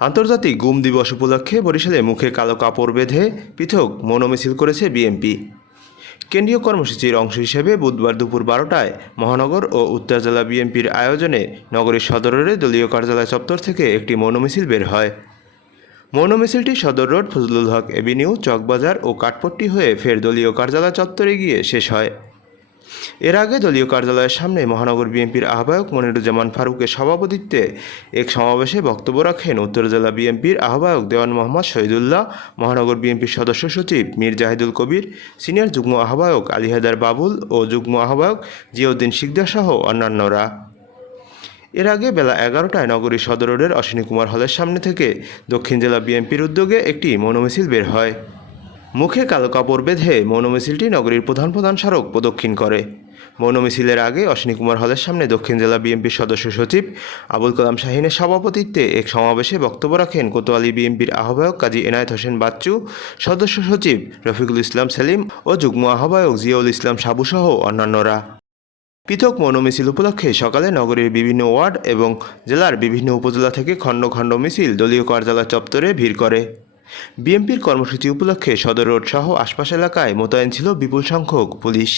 আন্তর্জাতিক গুম দিবস উপলক্ষে বরিশালে মুখে কালো কাপড় বেঁধে পৃথক মনোমিছিল করেছে বিএনপি। কেন্দ্রীয় কর্মসূচির অংশ হিসেবে বুধবার দুপুর বারোটায় মহানগর ও উত্তর জেলা বিএনপির আয়োজনে নগরীর সদরের দলীয় কার্যালয় চত্বর থেকে একটি মনোমিছিল বের হয়। মৌনমিছিলটি সদর রোড ফজলুল হক এভিনিউ, চকবাজার ও কাঠপট্টি হয়ে ফের দলীয় কার্যালয় চত্বরে গিয়ে শেষ হয়। এর আগে দলীয় কার্যালয়ের সামনে মহানগর বিএনপির আহ্বায়ক মনিরুজ্জামান ফারুকের সভাপতিত্বে এক সমাবেশে বক্তব্য রাখেন উত্তর জেলা বিএনপির আহ্বায়ক দেওয়ান মোহাম্মদ শহীদুল্লাহ, মহানগর বিএনপির সদস্য সচিব মীর জাহিদুল কবির, সিনিয়র যুগ্ম আহ্বায়ক আলী হায়দার বাবুল ও যুগ্ম আহ্বায়ক জিয়াউদ্দিন শিকদার সহ অন্যান্যরা। এর আগে বেলা এগারোটায় নগরীর সদর রোডের অশ্বিনী কুমার হলের সামনে থেকে দক্ষিণ জেলা বিএনপির উদ্যোগে একটি মনোমিছিল বের হয়। মুখে কালো কাপড় বেঁধে মৌনমিছিলটি নগরীর প্রধান প্রধান সড়ক প্রদক্ষিণ করে। মৌনমিছিলের আগে অশ্বিনী কুমার হলের সামনে দক্ষিণ জেলা বিএনপির সদস্য সচিব আবুল কালাম শাহিনের সভাপতিত্বে এক সমাবেশে বক্তব্য রাখেন কোতোয়ালি বিএনপির আহ্বায়ক কাজী এনায়েত হোসেন বাচ্চু, সদস্য সচিব রফিকুল ইসলাম সেলিম ও যুগ্ম আহ্বায়ক জিয়াউল ইসলাম সাবুসহ অন্যান্যরা। পৃথক মৌনমিছিল উপলক্ষে সকালে নগরীর বিভিন্ন ওয়ার্ড এবং জেলার বিভিন্ন উপজেলা থেকে খণ্ড খণ্ড মিছিল দলীয় কার্যালয় চত্বরে ভিড় করে। বিএনপির কর্মসূচি উপলক্ষে সদর রোড সহ আশপাশ এলাকায় মোতায়েন ছিল বিপুল সংখ্যক পুলিশ